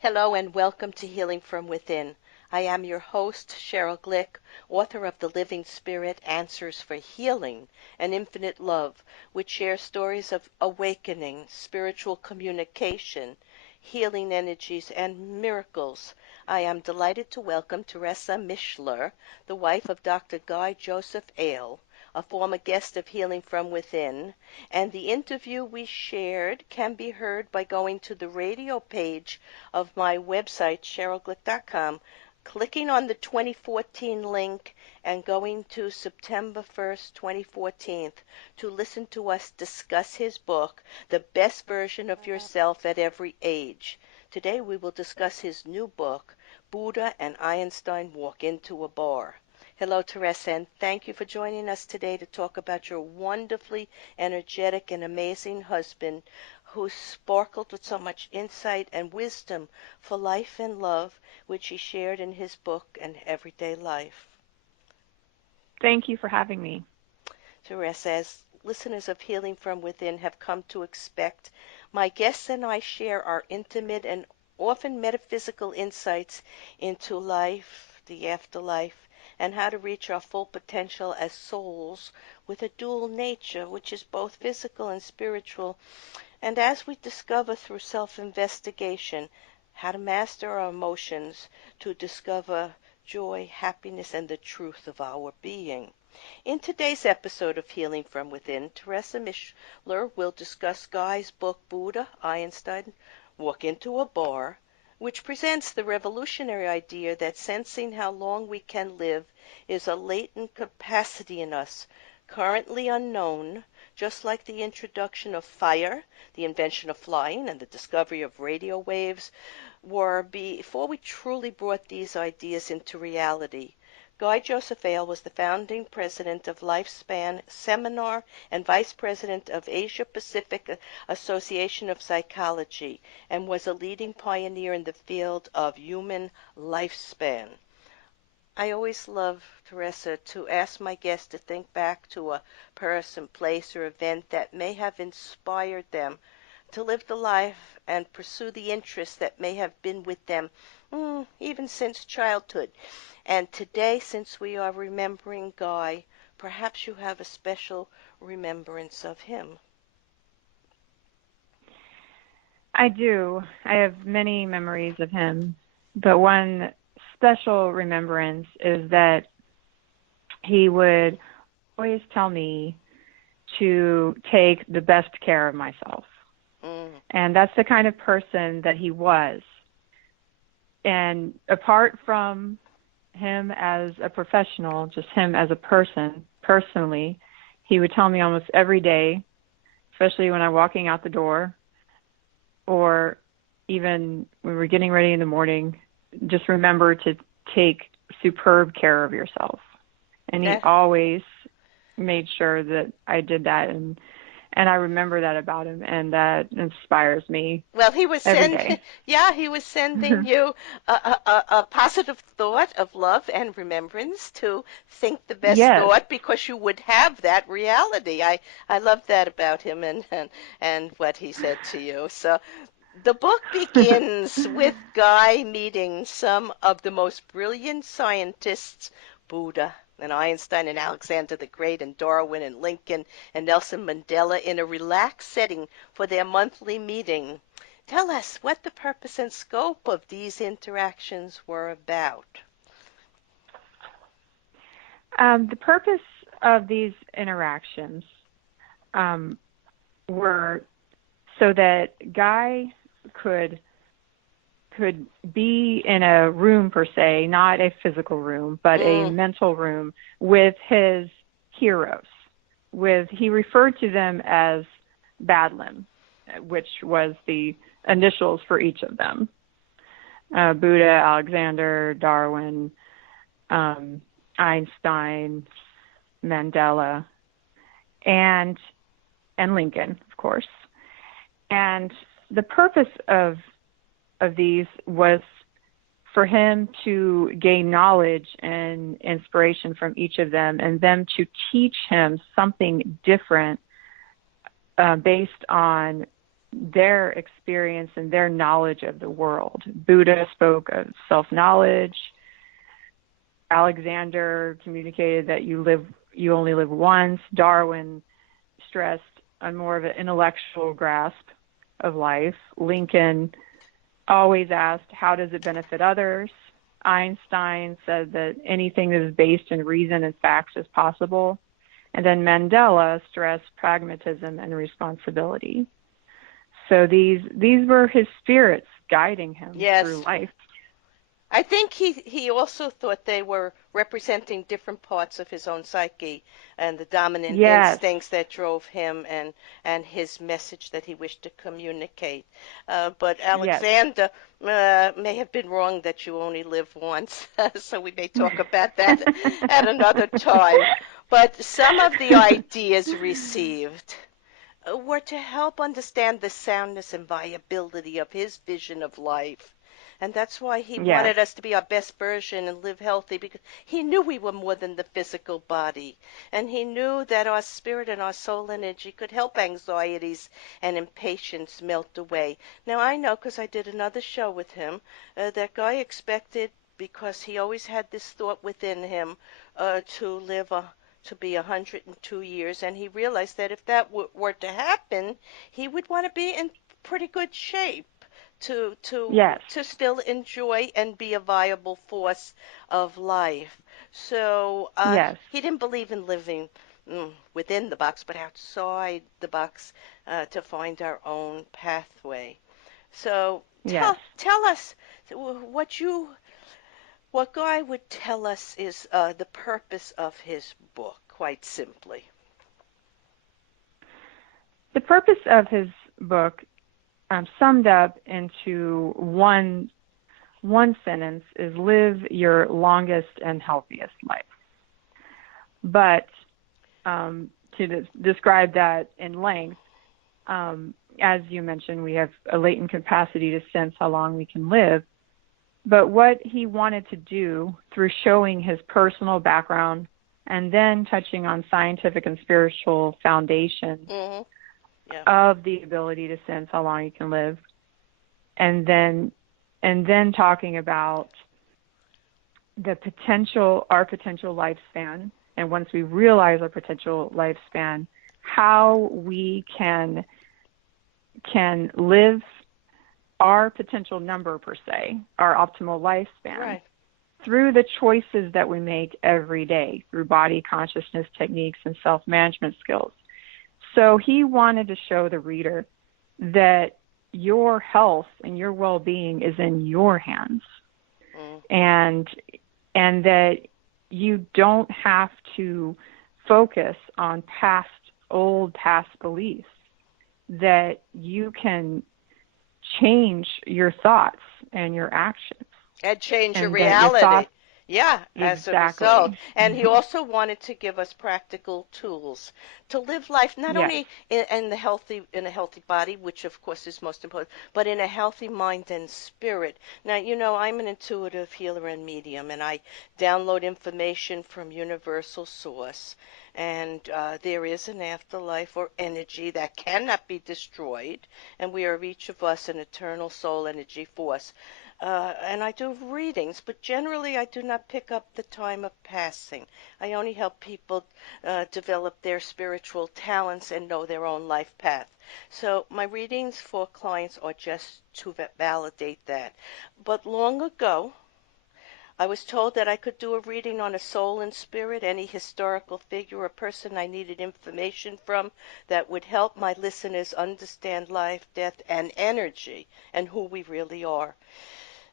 Hello and welcome to Healing from Within. I am your host, Sheryl Glick, author of The Living Spirit, Answers for Healing and Infinite Love, which shares stories of awakening, spiritual communication, healing energies, and miracles. I am delighted to welcome Teresa Mishler, the wife of Dr. Guy Joseph Ale, a former guest of Healing from Within, and the interview we shared can be heard by going to the radio page of my website, SherylGlick.com, clicking on the 2014 link and going to September 1st, 2014 to listen to us discuss his book, The Best Version of Yourself at Every Age. Today we will discuss his new book, Buddha and Einstein Walk into a Bar. Hello, Teresa, and thank you for joining us today to talk about your wonderfully energetic and amazing husband who sparkled with so much insight and wisdom for life and love, which he shared in his book and everyday life. Thank you for having me. Teresa, as listeners of Healing from Within have come to expect, my guests and I share our intimate and often metaphysical insights into life, the afterlife, and how to reach our full potential as souls with a dual nature, which is both physical and spiritual. And as we discover through self-investigation how to master our emotions to discover joy, happiness, and the truth of our being. In today's episode of Healing from Within, Teresa Mishler will discuss Guy's book, Buddha, Einstein, Walk into a Bar, which presents the revolutionary idea that sensing how long we can live is a latent capacity in us, currently unknown, just like the introduction of fire, the invention of flying, and the discovery of radio waves were before we truly brought these ideas into reality. Guy Joseph Ale was the founding president of Lifespan Seminar and vice president of Asia Pacific Association of Psychology, and was a leading pioneer in the field of human lifespan. I always love, Teresa, to ask my guests to think back to a person, place, or event that may have inspired them to live the life and pursue the interests that may have been with them even since childhood. And today, since we are remembering Guy, perhaps you have a special remembrance of him. I do. I have many memories of him, but one special remembrance is that he would always tell me to take the best care of myself. And that's the kind of person that he was. And apart from him as a professional, just him as a person, personally, he would tell me almost every day, especially when I'm walking out the door, or even when we're getting ready in the morning, just remember to take superb care of yourself. And he always made sure that I did that, and I remember that about him, and that inspires me. Well, he was sending you a positive thought of love and remembrance to think the best thought, because you would have that reality. I love that about him and what he said to you. So the book begins with Guy meeting some of the most brilliant scientists, Buddha and Einstein and Alexander the Great and Darwin and Lincoln and Nelson Mandela, in a relaxed setting for their monthly meeting. Tell us what the purpose and scope of these interactions were about. The purpose of these interactions were so that Guy could be in a room per se, not a physical room, but a mental room with his heroes. He referred to them as Badlam, which was the initials for each of them. Buddha, Alexander, Darwin, Einstein, Mandela, and Lincoln, of course. And the purpose of these was for him to gain knowledge and inspiration from each of them, and them to teach him something different based on their experience and their knowledge of the world. Buddha spoke of self-knowledge. Alexander communicated that you only live once. Darwin stressed on more of an intellectual grasp of life. Lincoln always asked, how does it benefit others? Einstein said that anything that is based in reason and facts is possible. And then Mandela stressed pragmatism and responsibility. So these were his spirits guiding him through Yes. life. I think he also thought they were representing different parts of his own psyche and the dominant Yes, instincts that drove him and his message that he wished to communicate. But yes. Alexander may have been wrong that you only live once, so we may talk about that at another time. But some of the ideas received were to help understand the soundness and viability of his vision of life. And that's why he Yes, wanted us to be our best version and live healthy, because he knew we were more than the physical body. And he knew that our spirit and our soul energy could help anxieties and impatience melt away. Now, I know because I did another show with him, that guy expected, because he always had this thought within him, to be 102 years, and he realized that if that were to happen, he would want to be in pretty good shape to yes, still enjoy and be a viable force of life. So yes, he didn't believe in living within the box, but outside the box to find our own pathway. So yes. tell us what Guy would tell us is the purpose of his book, quite simply. The purpose of his book, summed up into one sentence, is live your longest and healthiest life. But to describe that in length, as you mentioned, we have a latent capacity to sense how long we can live. But what he wanted to do through showing his personal background and then touching on scientific and spiritual foundation Mm-hmm. Yeah. of the ability to sense how long you can live, and then talking about our potential lifespan, and once we realize our potential lifespan, how we can live our potential number per se, our optimal lifespan, Right. through the choices that we make every day, through body consciousness techniques and self-management skills. So he wanted to show the reader that your health and your well-being is in your hands, and that you don't have to focus on past beliefs, that you can change your thoughts and your actions, And change your and that your reality. thoughts Yeah, as a result. exactly. And he also wanted to give us practical tools to live life not Yes, only in a healthy body, which of course is most important, but in a healthy mind and spirit. Now, I'm an intuitive healer and medium, and I download information from universal source. And there is an afterlife or energy that cannot be destroyed, and we are each of us an eternal soul energy force. And I do readings, but generally I do not pick up the time of passing. I only help people develop their spiritual talents and know their own life path. So my readings for clients are just to validate that. But long ago, I was told that I could do a reading on a soul and spirit, any historical figure or person I needed information from that would help my listeners understand life, death, and energy and who we really are.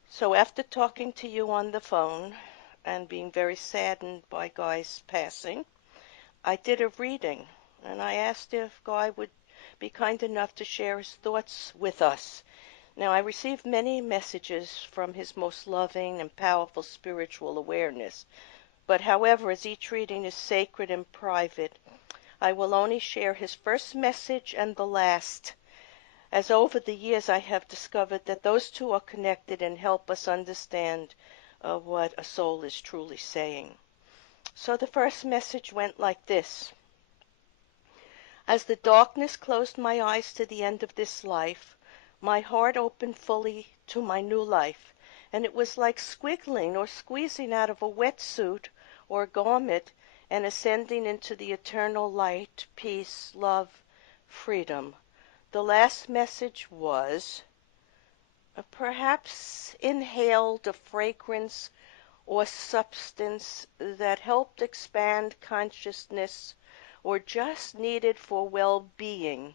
So after talking to you on the phone and being very saddened by Guy's passing, I did a reading, and I asked if Guy would be kind enough to share his thoughts with us. Now, I received many messages from his most loving and powerful spiritual awareness, but however, as each reading is sacred and private, I will only share his first message and the last, as over the years I have discovered that those two are connected and help us understand what a soul is truly saying. So the first message went like this. As the darkness closed my eyes to the end of this life, my heart opened fully to my new life, and it was like squiggling or squeezing out of a wetsuit or garment and ascending into the eternal light, peace, love, freedom. The last message was, perhaps inhaled a fragrance or substance that helped expand consciousness or just needed for well-being,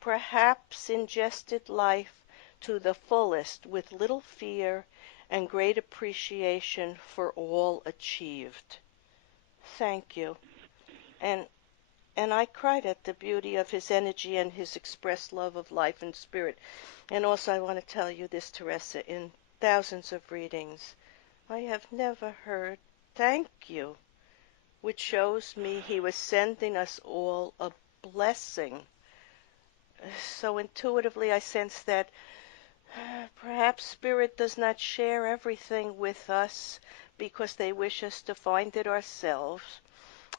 perhaps ingested life to the fullest with little fear and great appreciation for all achieved. Thank you. And and I cried at the beauty of his energy and his expressed love of life and spirit. And also I want to tell you this, Teresa, in thousands of readings, I have never heard "thank you," which shows me he was sending us all a blessing. So intuitively I sense that perhaps Spirit does not share everything with us because they wish us to find it ourselves.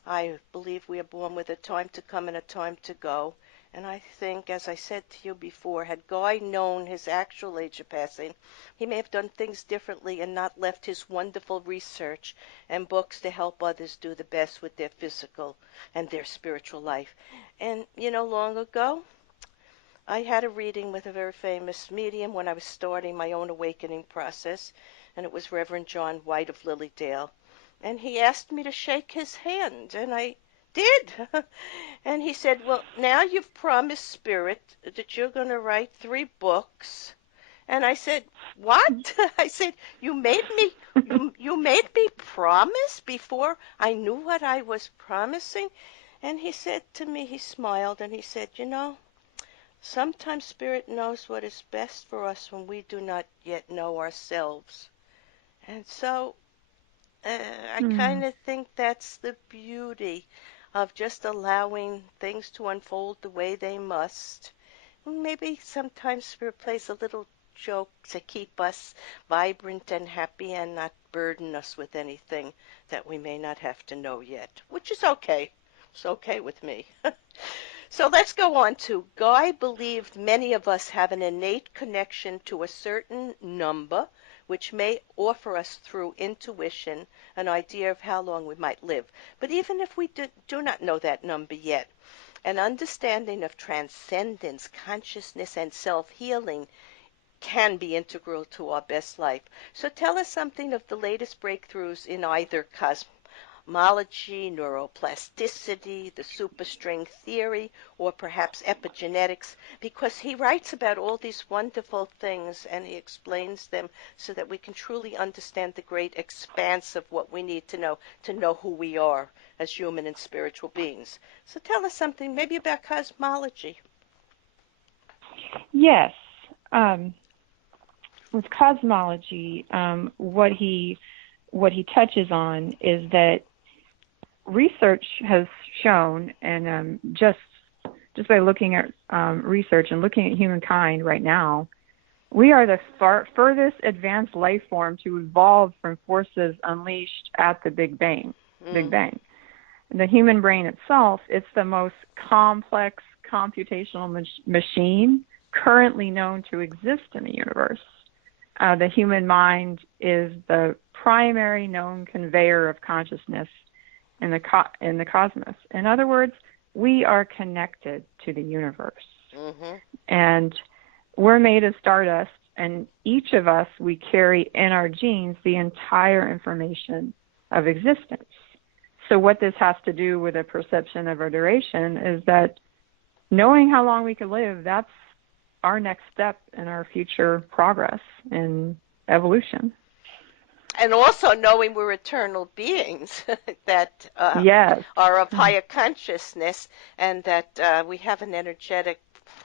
I believe we are born with a time to come and a time to go. And I think, as I said to you before, had Guy known his actual age of passing, he may have done things differently and not left his wonderful research and books to help others do the best with their physical and their spiritual life. And, long ago, I had a reading with a very famous medium when I was starting my own awakening process, and it was Reverend John White of Lilydale. And he asked me to shake his hand, and I did. And he said, "Well, now you've promised Spirit that you're going to write 3 books." And I said, "What?" I said, "You made me promise before I knew what I was promising?" And he said to me, he smiled, and he said, "Sometimes Spirit knows what is best for us when we do not yet know ourselves." And so I Hmm. kind of think that's the beauty of just allowing things to unfold the way they must. Maybe sometimes Spirit plays a little joke to keep us vibrant and happy and not burden us with anything that we may not have to know yet, which is okay. It's okay with me. So let's go on to Guy believed many of us have an innate connection to a certain number, which may offer us through intuition an idea of how long we might live. But even if we do not know that number yet, an understanding of transcendence, consciousness, and self-healing can be integral to our best life. So tell us something of the latest breakthroughs in either cosmology, neuroplasticity, the superstring theory, or perhaps epigenetics, because he writes about all these wonderful things and he explains them so that we can truly understand the great expanse of what we need to know who we are as human and spiritual beings. So tell us something maybe about cosmology. Yes. Um, with cosmology, what he touches on is that research has shown, and just by looking at research and looking at humankind right now, we are the furthest advanced life form to evolve from forces unleashed at the Big Bang. Big Mm, Bang. The human brain itself, it's the most complex computational machine currently known to exist in the universe. The human mind is the primary known conveyor of consciousness in the cosmos. In other words, we are connected to the universe, mm-hmm. and we're made of stardust. And each of us, we carry in our genes the entire information of existence. So what this has to do with a perception of our duration is that knowing how long we could live, that's our next step in our future progress in evolution. And also knowing we're eternal beings that Yes. are of higher consciousness and that we have an energetic,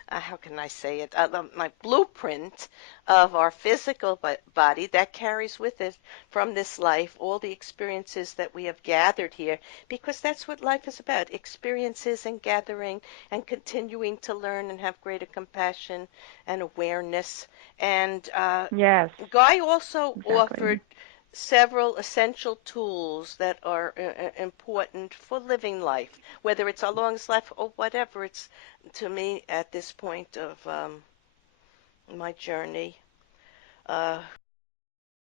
how can I say it, my blueprint of our physical body that carries with it from this life all the experiences that we have gathered here, because that's what life is about, experiences and gathering and continuing to learn and have greater compassion and awareness. And Yes. Guy also Exactly. offered several essential tools that are important for living life, whether it's our longest life or whatever. It's to me at this point of my journey.